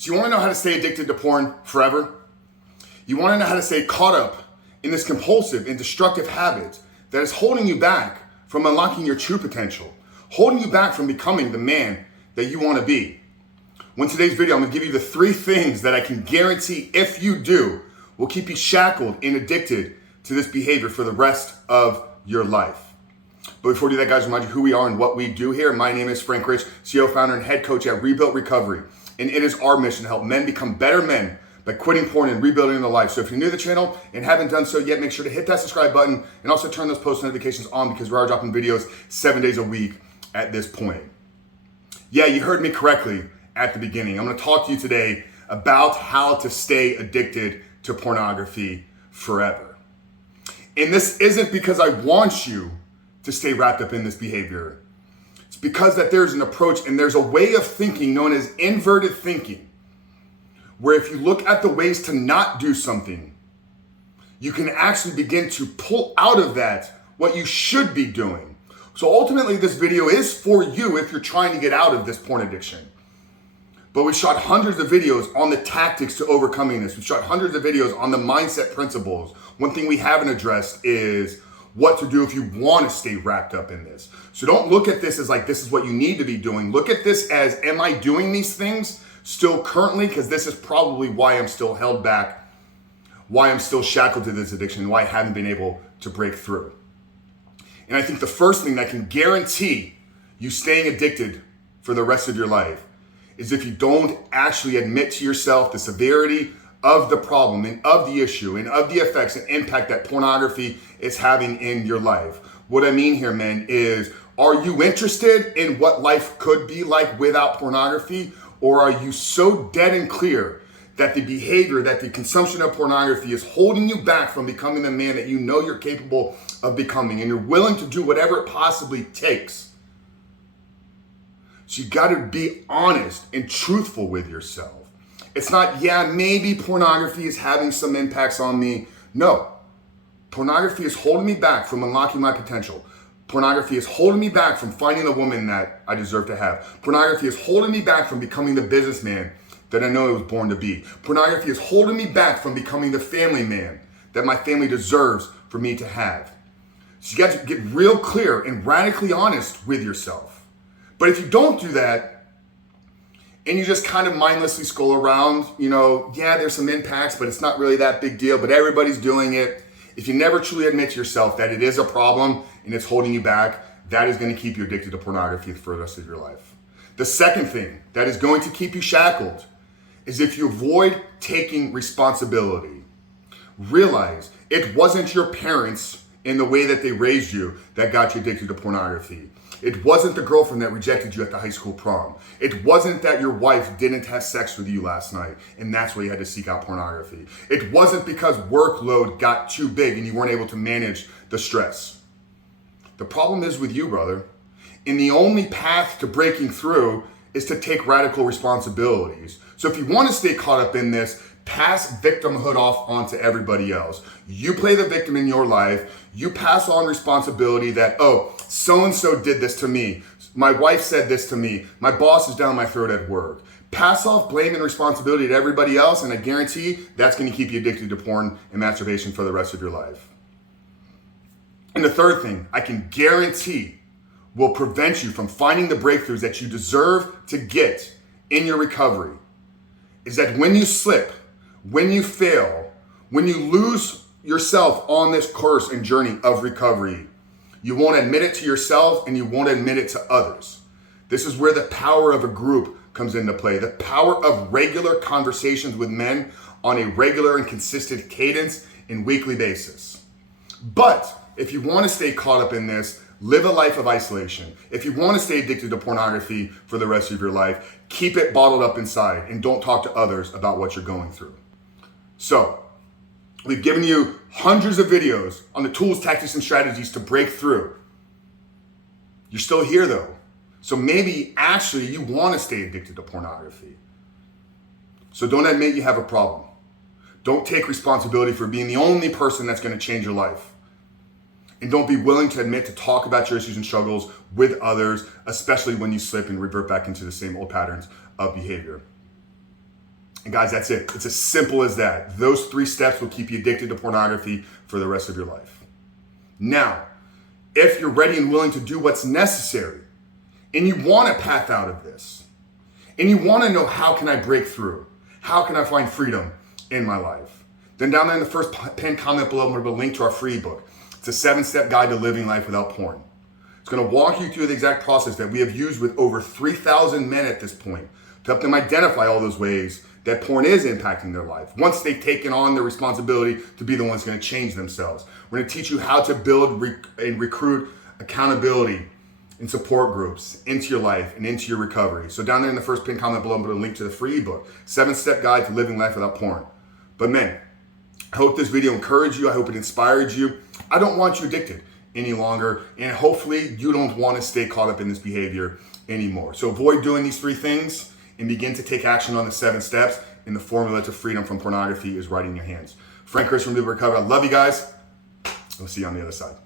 So you want to know how to stay addicted to porn forever? You want to know how to stay caught up in this compulsive and destructive habit that is holding you back from unlocking your true potential, holding you back from becoming the man that you want to be. Well, in today's video, I'm going to give you the 3 things that I can guarantee if you do will keep you shackled and addicted to this behavior for the rest of your life. But before we do that, guys, remind you who we are and what we do here. My name is Frank Rich, CEO, founder, and head coach at Rebuilt Recovery. And it is our mission to help men become better men by quitting porn and rebuilding their life. So if you're new to the channel and haven't done so yet, make sure to hit that subscribe button and also turn those post notifications on because we are dropping videos 7 days a week at this point. Yeah, you heard me correctly at the beginning. I'm going to talk to you today about how to stay addicted to pornography forever. And this isn't because I want you to stay wrapped up in this behavior. It's because that there's an approach and there's a way of thinking known as inverted thinking, where if you look at the ways to not do something, you can actually begin to pull out of that what you should be doing. So ultimately, this video is for you if you're trying to get out of this porn addiction. But we shot hundreds of videos on the tactics to overcoming this. We've shot hundreds of videos on the mindset principles. One thing we haven't addressed is what to do if you want to stay wrapped up in this. So don't look at this as like, this is what you need to be doing. Look at this as, am I doing these things still currently? Because this is probably why I'm still held back, why I'm still shackled to this addiction, why I haven't been able to break through. And I think the first thing that can guarantee you staying addicted for the rest of your life is if you don't actually admit to yourself the severity of the problem and of the issue and of the effects and impact that pornography is having in your life. What I mean here, men, is are you interested in what life could be like without pornography? Or are you so dead and clear that the behavior, that the consumption of pornography is holding you back from becoming the man that you know you're capable of becoming and you're willing to do whatever it possibly takes? So you got to be honest and truthful with yourself. It's not, yeah, maybe pornography is having some impacts on me. No, pornography is holding me back from unlocking my potential. Pornography is holding me back from finding the woman that I deserve to have. Pornography is holding me back from becoming the businessman that I know I was born to be. Pornography is holding me back from becoming the family man that my family deserves for me to have. So you got to get real clear and radically honest with yourself. But if you don't do that, and you just kind of mindlessly scroll around, yeah, there's some impacts, but it's not really that big deal, but everybody's doing it. If you never truly admit to yourself that it is a problem and it's holding you back, that is going to keep you addicted to pornography for the rest of your life. The second thing that is going to keep you shackled is if you avoid taking responsibility. Realize it wasn't your parents in the way that they raised you that got you addicted to pornography. It wasn't the girlfriend that rejected you at the high school prom. It wasn't that your wife didn't have sex with you last night and that's why you had to seek out pornography. It wasn't because workload got too big and you weren't able to manage the stress. The problem is with you, brother. And the only path to breaking through is to take radical responsibilities. So if you want to stay caught up in this, pass victimhood off onto everybody else. You play the victim in your life. You pass on responsibility that, oh, so-and-so did this to me. My wife said this to me. My boss is down my throat at work. Pass off blame and responsibility to everybody else, and I guarantee that's going to keep you addicted to porn and masturbation for the rest of your life. And the third thing I can guarantee will prevent you from finding the breakthroughs that you deserve to get in your recovery is that when you slip, when you fail, when you lose yourself on this course and journey of recovery, you won't admit it to yourself and you won't admit it to others. This is where the power of a group comes into play. The power of regular conversations with men on a regular and consistent cadence and weekly basis. But if you want to stay caught up in this, live a life of isolation. If you want to stay addicted to pornography for the rest of your life, keep it bottled up inside and don't talk to others about what you're going through. So, we've given you hundreds of videos on the tools, tactics, and strategies to break through. You're still here though. So maybe actually you want to stay addicted to pornography. So don't admit you have a problem. Don't take responsibility for being the only person that's going to change your life. And don't be willing to admit to talk about your issues and struggles with others, especially when you slip and revert back into the same old patterns of behavior. And guys, that's it. It's as simple as that. Those 3 steps will keep you addicted to pornography for the rest of your life. Now, if you're ready and willing to do what's necessary, and you want a path out of this, and you want to know how can I break through, how can I find freedom in my life, then down there in the first pinned comment below, I'm going to put a link to our free ebook. It's a 7-step guide to living life without porn. It's going to walk you through the exact process that we have used with over 3,000 men at this point to help them identify all those ways that porn is impacting their life. Once they've taken on the responsibility to be the ones going to change themselves. We're going to teach you how to build and recruit accountability and support groups into your life and into your recovery. So down there in the first pinned comment below, I'm going to link to the free ebook, 7-step guide to living life without porn. But men, I hope this video encouraged you. I hope it inspired you. I don't want you addicted any longer, and hopefully you don't want to stay caught up in this behavior anymore. So avoid doing these 3 things and begin to take action on the 7 steps, and the formula to freedom from pornography is right in your hands. Frank Chris from Recover. I love you guys. We'll see you on the other side.